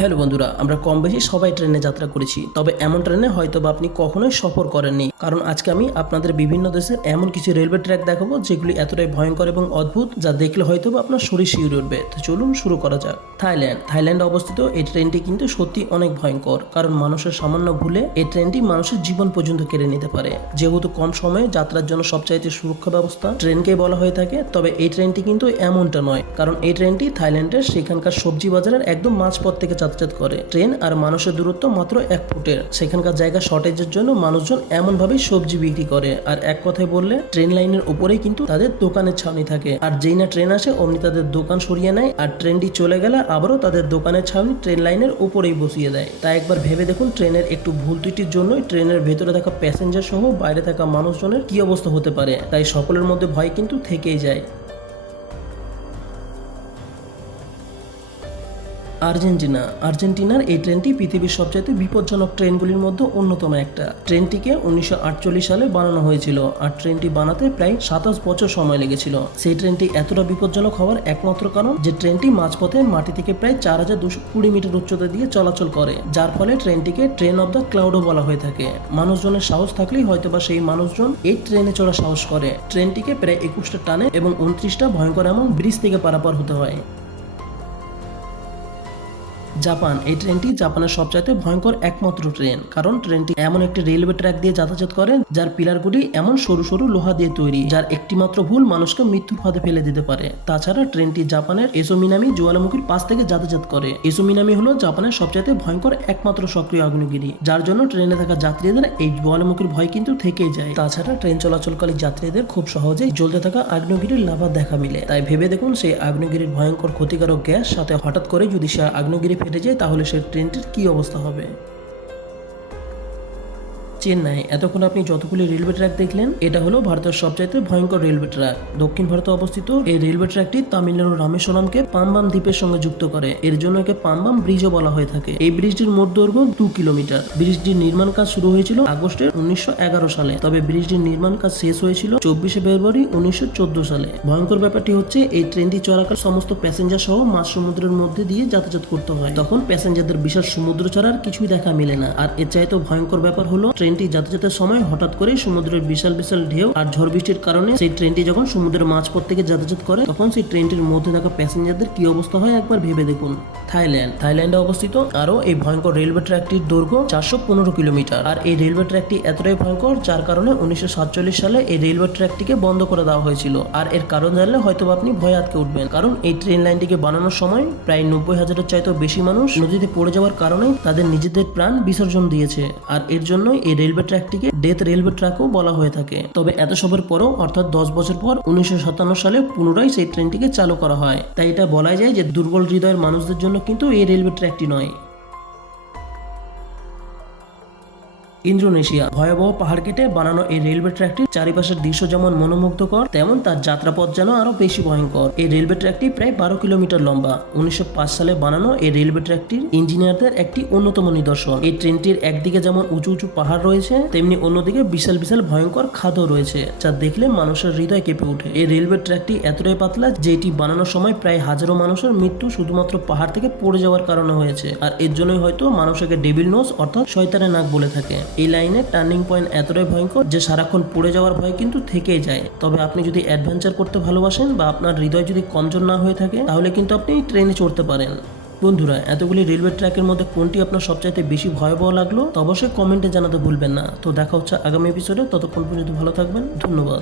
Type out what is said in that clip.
Hello বন্ধুরা, আমরা কম বেশি সবাই ট্রেনে যাত্রা করেছি, তবে এমন ট্রেনে হয়তো বা আপনি কখনোই সফর করেননি। কারণ আজকে আমি আপনাদের বিভিন্ন দেশের এমন কিছু রেলওয়ে ট্র্যাক দেখাবো যেগুলি এতটাই ভয়ঙ্কর এবং অদ্ভুত যা দেখলে হয়তো বা আপনার শরীর শিউরে উঠবে। তো চলুন শুরু করা যাক। থাইল্যান্ডে অবস্থিত এই ট্রেনটি কিন্তু সত্যি অনেক ভয়ঙ্কর, কারণ মানুষের সামান্য ভুলে এই ট্রেনটি মানুষের জীবন পর্যন্ত কেড়ে নিতে পারে। যেহেতু কম সময়ে যাত্রার জন্য সবচাইতে সুরক্ষা ব্যবস্থা ট্রেনকে বলা হয়ে থাকে, তবে এই ট্রেনটি কিন্তু এমনটা নয়, কারণ এই ট্রেনটি থাইল্যান্ডের সেখানকার সবজি বাজারের একদম মাঝপথ থেকে যাতায়াত করে। ট্রেন আর মানুষের দূরত্ব মাত্র 1 ফুটের। সেখানকার জায়গা শর্টেজের জন্য মানুষজন এমনভাবে সবজি বিক্রি করে। আর এক কথায় বললে ট্রেন লাইনের উপরেই কিন্তু তাদের দোকানের ছাউনি থাকে, আর যেই না ট্রেন আসে অমনি তাদের দোকান সরিয়ে নেয়, আর ট্রেনটি চলে গেলে আবারও তাদের দোকানের ছাউনি ট্রেন লাইনের উপরেই বসিয়ে দেয়। তাই একবার ভেবে দেখুন, ট্রেনের একটু ভুল ত্রুটির জন্যই ট্রেনের ভেতরে থাকা প্যাসেঞ্জার সহ বাইরে থাকা মানুষজনের কি অবস্থা হতে পারে। তাই সকলের মধ্যে ভয় কিন্তু থেকেই যায়। আর্জেন্টিনার এই ট্রেনটি পৃথিবীর সবচেয়ে বিপজ্জনক ট্রেনগুলির মধ্যে অন্যতম একটা। ট্রেনটিকে 1948 সালে বানানো হয়েছিল, আর ট্রেনটি বানাতে প্রায় 27 বছর সময় লেগেছিল। সেই ট্রেনটি এতটা বিপজ্জনক হওয়ার একমাত্র কারণ যে ট্রেনটি মাঝপথে মাটি থেকে প্রায় 4220 মিটার উচ্চতা দিয়ে চলাচল করে, যার ফলে ট্রেনটিকে ট্রেন অব দ্য ক্লাউডও বলা হয়ে থাকে। মানুষজনের সাহস থাকলেই হয়তোবা সেই মানুষজন এই ট্রেনে চড়া সাহস করে। ট্রেনটিকে প্রায় 21টা টানে এবং 29টা ভয়ঙ্কর এমন ব্রিজ থেকে পারাপার হতে হয়। এই ট্রেনটি জাপানের সবচাইতে ভয়ঙ্কর একমাত্র ট্রেন, কারণ ট্রেনটি এমন একটি রেলওয়ে ট্র্যাক দিয়ে যাতায়াত করে যার পিলারগুলি এমন সরু সরু লোহা দিয়ে তৈরি, যার একটি মাত্র ভুল মানুষকে মৃত্যুর ফাঁদে ফেলে দিতে পারে। তাছাড়া ট্রেনটি জাপানের এসোমিনামি জ্বালামুখীর পাশ থেকে যাতায়াত করে। এসোমিনামি হলো জাপানের সবচাইতে ভয়ঙ্কর একমাত্র সক্রিয় আগ্নেয়গিরি, যার জন্য ট্রেনে থাকা যাত্রীদের এই জ্বালামুখীর ভয় কিন্তু থেকেই যায়। তাছাড়া ট্রেন চলাচলকারী যাত্রীদের খুব সহজেই জ্বলতে থাকা আগ্নেয়গিরির লাভা দেখা মিলে। তাই ভেবে দেখুন, সেই আগ্নেয়গিরির ভয়ঙ্কর ক্ষতিকারক গ্যাস সাথে হঠাৎ করে যদি সে আগ্নেয়গিরি ফেটে যায় তাহলে সেই ট্রেনটির কি অবস্থা হবে। চেন্নাই, এতক্ষণ আপনি যতগুলি রেলওয়ে ট্র্যাক দেখলেন, এটা হলো ভারতের সবচাইতে ভয়ঙ্কর রেলওয়ে ট্র্যাক। দক্ষিণ ভারতে অবস্থিত এই রেলওয়ে ট্র্যাকটি তামিলনাড়ুর রামেশ্বরমকে পাম্বাম দ্বীপের সঙ্গে যুক্ত করে। এর জন্য একে পাম্বাম ব্রিজও বলা হয়ে থাকে। এই ব্রিজটির মোট দৈর্ঘ্য 2 কিলোমিটার। ব্রিজটির নির্মাণ কাজ শুরু হয়েছিল আগস্টের 1911 সালে, তবে ব্রিজটির নির্মাণ কাজ শেষ হয়েছিল 24 ফেব্রুয়ারি 1914 সালে। ভয়ঙ্কর ব্যাপারটি হচ্ছে, এই ট্রেনটি চলাকাল সমস্ত প্যাসেঞ্জার সহ মাঝ সমুদ্রের মধ্যে দিয়ে যাতায়াত করতে হয়। তখন প্যাসেঞ্জারদের বিশাল সমুদ্র ছাড়ার কিছুই দেখা মিলে না। আর এর চাইতেও ভয়ঙ্কর ব্যাপার হলো, ট্রেনটি যাতায়াতের সময় হঠাৎ করে সমুদ্রের বিশাল বিশাল ঢেউ আর ঝড় বৃষ্টির কারণে সেই ট্রেনটি যখন সমুদ্রের মাঝপথ থেকে যাতায়াত করে, তখন সেই ট্রেনটির মধ্যে থাকা প্যাসেঞ্জারদের কি অবস্থা হয় একবার ভেবে দেখুন। থাইল্যান্ডে অবস্থিত আরো এই ভয়ঙ্কর রেলওয়ে ট্র্যাকটির দৈর্ঘ্য 415 কিলোমিটার। আর এই রেলওয়ে ট্র্যাকটি এতটাই ভয়ঙ্কর যার কারণে 1947 সালে এই রেলওয়ে ট্র্যাকটিকে বন্ধ করে দেওয়া হয়েছিল। আর এর কারণ জানলে হয়তো আপনি ভয় আটকে উঠবেন, কারণ এই ট্রেন লাইনটিকে বানানোর সময় প্রায় 90,000-এর চাইতেও বেশি মানুষ নদীতে পড়ে যাওয়ার কারণে তাদের নিজেদের প্রাণ বিসর্জন দিয়েছে। আর এর জন্যই এই রেলওয়ে ট্র্যাকটিকে ডেথ রেলওয়ে ট্র্যাকও বলা হয়ে থাকে। তবে এত সবের পরও, অর্থাৎ 10 বছর পর 1957 সালে পুনরায় সেই ট্রেনটিকে চালু করা হয়। তাই এটা বলা যায় যে দুর্বল হৃদয়ের মানুষদের জন্য কিন্তু এই রেলওয়ে ট্র্যাকটি নয়। ইন্দোনেশিয়া, ভয়াবহ পাহাড় কেটে বানানো এই রেলওয়ে ট্র্যাকটির চারিপাশের দৃশ্য যেমন মনোমুগ্ধকর, তেমন তার যাত্রাপথ যেন আরো বেশি ভয়ঙ্কর। এই রেলওয়ে ট্র্যাকটি প্রায় 12 কিলোমিটার লম্বা। 1905 সালে বানানো এই রেলওয়ে ট্র্যাকটির ইঞ্জিনিয়ারদের একটি অন্যতম নিদর্শন। এই ট্রেনটির একদিকে যেমন উঁচু উঁচু পাহাড় রয়েছে, তেমনি অন্যদিকে বিশাল বিশাল ভয়ঙ্কর খাদও রয়েছে, যা দেখলে মানুষের হৃদয় কেঁপে ওঠে। এই রেলওয়ে ট্র্যাকটি এতটাই পাতলা যে এটি বানানোর সময় প্রায় হাজারো মানুষের মৃত্যু শুধুমাত্র পাহাড় থেকে পড়ে যাওয়ার কারণে হয়েছে। আর এর জন্যই হয়তো মানুষকে ডেভিল নোজ অর্থাৎ শয়তানের নাক বলে থাকে। এই লাইনের টার্নিং পয়েন্ট এতটাই ভয়ঙ্কর যে সারাক্ষণ পড়ে যাওয়ার ভয় কিন্তু থেকেই যায়। তবে আপনি যদি অ্যাডভেঞ্চার করতে ভালোবাসেন বা আপনার হৃদয় যদি কমজোর না হয়ে থাকে, তাহলে কিন্তু আপনি ট্রেনে চড়তে পারেন। বন্ধুরা, এতগুলি রেলওয়ে ট্র্যাকের মধ্যে কোনটি আপনার সবচাইতে বেশি ভয়াবহ লাগলো তা অবশ্যই কমেন্টে জানাতে ভুলবেন না। তো দেখা হচ্ছে আগামী এপিসোডে। ততক্ষণ পর্যন্ত ভালো থাকবেন। ধন্যবাদ।